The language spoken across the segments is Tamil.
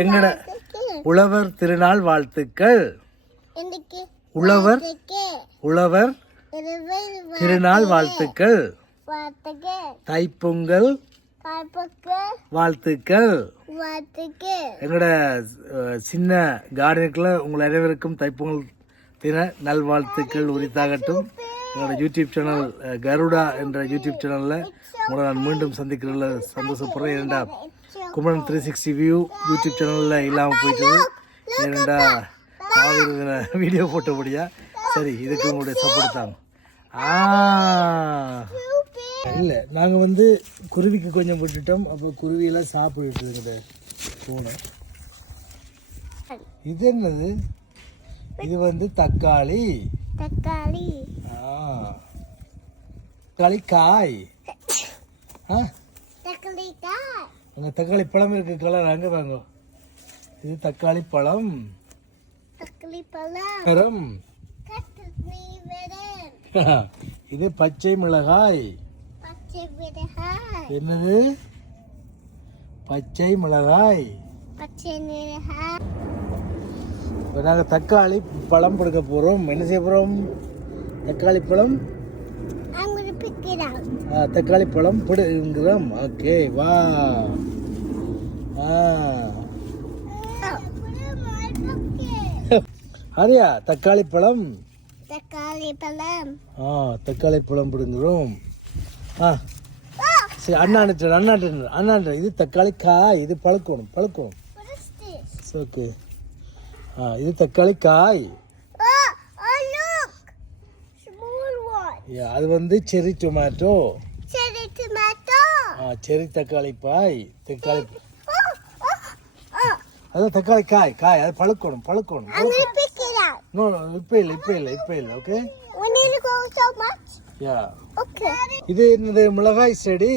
எங்கட உழவர் திருநாள் வாழ்த்துக்கள். உழவர் உழவர் திருநாள் வாழ்த்துக்கள். தைப்பொங்கல் வாழ்த்துக்கள். எங்களோட சின்ன கார்டனுக்குள்ள உங்கள் அனைவருக்கும் தைப்பொங்கல் தின நல்வாழ்த்துக்கள் உரித்தாகட்டும். என்னோட யூடியூப் சேனல் கருடா என்ற யூடியூப் சேனலில் உங்களை நான் மீண்டும் சந்திக்கிறதுல சந்தோஷப்படுறேன். ஏனெண்டா குமரன் 360 வியூ யூடியூப் சேனலில் இல்லாமல் போயிட்டது. ஏனெண்டா வீடியோ போட்டபடியா. சரி, இதுக்கு உங்களுடைய சப்போர்ட் தாங்க. இல்லை, நாங்கள் குருவிக்கு கொஞ்சம் விட்டுட்டோம். அப்போ குருவியெல்லாம் சாப்பிட்டுட்டு போனோம். இது என்னது? இது தக்காளி. தக்காளி காய். அங்கே தக்காளி பழம் இருக்கு. கலர் அங்கே வாங்க. இது தக்காளி பழம். மரம். இது பச்சை மிளகாய். என்னது? பச்சை மிளகாய். இப்போ நாங்கள் தக்காளி பழம் படுக்க போகிறோம். என்ன செய்ய போகிறோம்? தக்காளி பழம். தக்காளி பழம் பிடுங்குறோம். ஓகே, வா. ஹரியா, தக்காளி பழம். தக்காளி பழம் பிடுங்குறோம். சரி, அண்ணாண்டு இது தக்காளி காய். இது பழுக்கணும். ஓகே, இது தக்காளி காய். அது செரி டொமேட்டோ. செரி தக்காளி பாய். அது தக்காளி காய். அது பழுக்கணும். இப்ப இல்ல. ஓகே. இது என்னது? மிளகாய் செடி.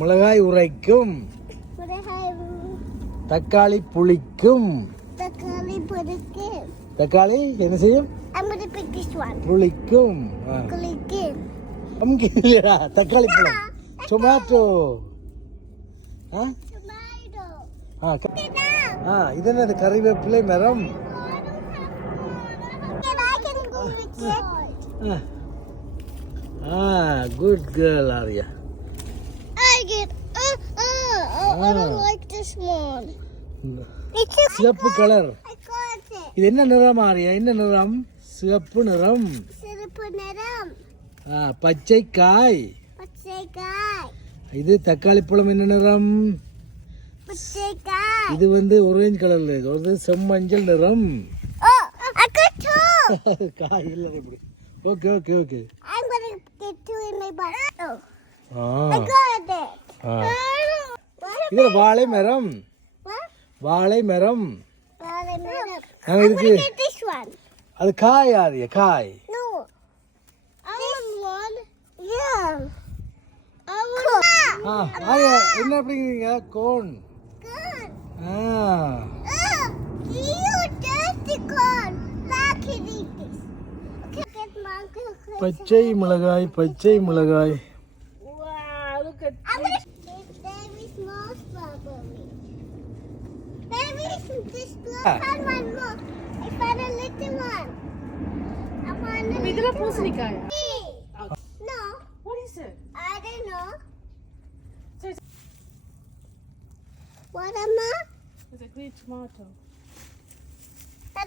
மிளகாய் உரைக்கும். தக்காளி புளிக்கும். தக்காளி என்ன செய்யும்? புளிக்கும். தக்காளி பழம். டொமேட்டோ. இது என்னது? கறிவேப்பிலை மரம். Good girl, Arya. I don't like this one. சிவப்பு கலர். இது என்ன நிறம் ஆரியா? என்ன நிறம்? சிவப்பு நிறம். பச்சை காய். இது தக்காளி பழம். என்ன நிறம்? இது ஆரஞ்சு கலர்ல இருக்கு. செம்மஞ்சள் நிறம். காய் இல்ல இப்படி. Okay. I'm going to get two in my butt. I got it. இது வாழை மரம். வாழை மரம். இதுக்கு அது காய் ஆரியா? காய். No. I want one. Yeah. Arya, என்ன அப்படிங்கிறீங்க? Cone. You dirty corn. Like it eat this. பச்சை மிளகாய். Wow, look at this. Very small strawberry. Very this one. One more. I found a little one. I found a little one. No. What is it? I don't know. So What am I? it's a green tomato. That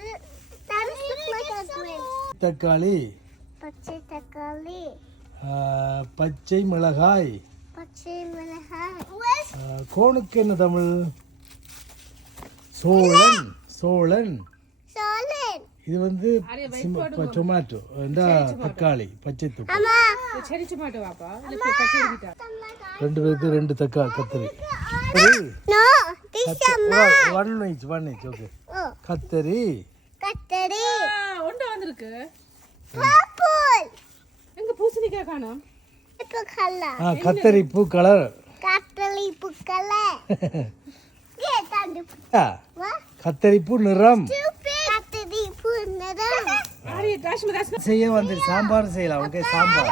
looks like a green. தக்காளி. பச்சை தக்காளி. பச்சை மிளகாய். கோனுக்கு என்ன தமிழ்? சோளன். இது டொமேட்டோ. தக்காளி. பச்சை ரெண்டு பேருக்கு ரெண்டு தக்காளி. கத்தரி. One inch. ஓகே. கத்தரி. ஒன்று வந்திருக்கு. எங்க பூசணிக்காய் காணோம். கத்தரி பூ கலர். கத்தரி பூ நிறம். செய்ய சாம்பார் செய்யலாம். ஓகே, சாம்பார்.